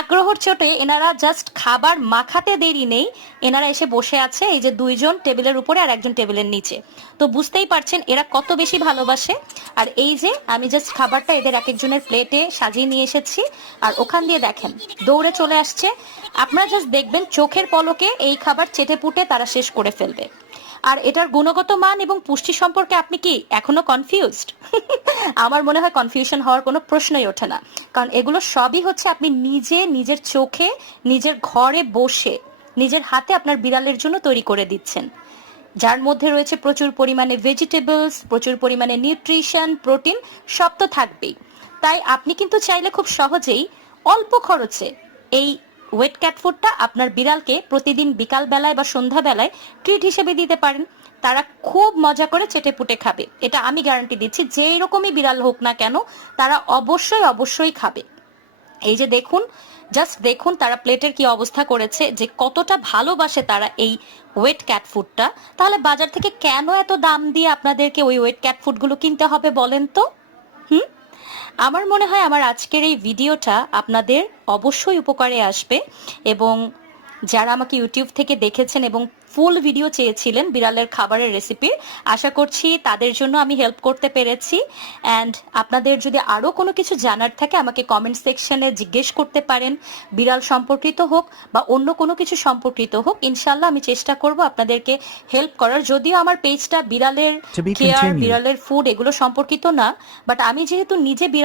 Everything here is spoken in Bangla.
আগ্রহর চোটে এনারা জাস্ট খাবার মাখাতে দেরি নেই, এনারা এসে বসে আছে এই যে দুইজন টেবিলের উপরে আর একজন টেবিলের নিচে। তো বুঝতেই পারছেন এরা কত বেশি ভালোবাসে। আর এই যে আমি জাস্ট খাবারটা এদের এক একজনের প্লেটে সাজিয়ে নিয়ে এসেছি, আর ওখান দিয়ে দেখেন দৌড়ে চলে আসছে। আপনারা জাস্ট দেখবেন চোখের পলকে এই খাবার চেটে পুটে তারা শেষ করে ফেলবে। আর এটার গুণগত মান এবং পুষ্টি সম্পর্কে আপনি কি এখনো কনফিউজড? আমার মনে হয় কনফিউশন হওয়ার কোনো প্রশ্নই ওঠে না, কারণ এগুলো সবই হচ্ছে আপনি নিজে নিজের চোখে নিজের ঘরে বসে নিজের হাতে আপনার বিড়ালের জন্য তৈরি করে দিচ্ছেন, যার মধ্যে রয়েছে প্রচুর পরিমাণে ভেজিটেবলস, প্রচুর পরিমাণে নিউট্রিশন, প্রোটিন, সব তো থাকবেই। তাই আপনি কিন্তু চাইলে খুব সহজেই অল্প খরচে এই ওয়েট ক্যাট ফুডটা আপনার বিড়ালকে প্রতিদিন বিকাল বেলায় বা সন্ধ্যা বেলায় ট্রিট হিসেবে দিতে পারেন। তারা খুব মজা করে চেটে পুটে খাবে, এটা আমি গ্যারান্টি দিচ্ছি। যেই রকমই বিড়াল হোক না কেন তারা অবশ্যই অবশ্যই খাবে। এই যে দেখুন, জাস্ট দেখুন তারা প্লেটের কি অবস্থা করেছে, যে কতটা ভালোবাসে তারা এই ওয়েট ক্যাট ফুডটা। তাহলে বাজার থেকে কেন এত দাম দিয়ে আপনাদেরকে ওই ওয়েট ক্যাট ফুডগুলো কিনতে হবে বলেন তো? হুম আমার মনে হয় আমার আজকের এই ভিডিওটা আপনাদের অবশ্যই উপকারে আসবে, এবং যারা আমাকে ইউটিউব থেকে দেখেছেন এবং ফুল ভিডিও চেয়েছিলেন বিড়ালের খাবারের রেসিপির, আশা করছি তাদের জন্য আমি হেল্প করতে পেরেছি। অ্যান্ড আপনাদের যদি আরও কোনো কিছু জানার থাকে আমাকে কমেন্ট সেকশনে জিজ্ঞেস করতে পারেন, বিড়াল সম্পর্কিত হোক বা অন্য কোনো কিছু সম্পর্কিত হোক, ইনশাল্লাহ আমি চেষ্টা করব আপনাদেরকে হেল্প করার। যদিও আমার পেজটা বিড়ালের To be কেয়ার, continued. বিড়ালের ফুড এগুলো সম্পর্কিত না, বাট আমি যেহেতু নিজে বিড়াল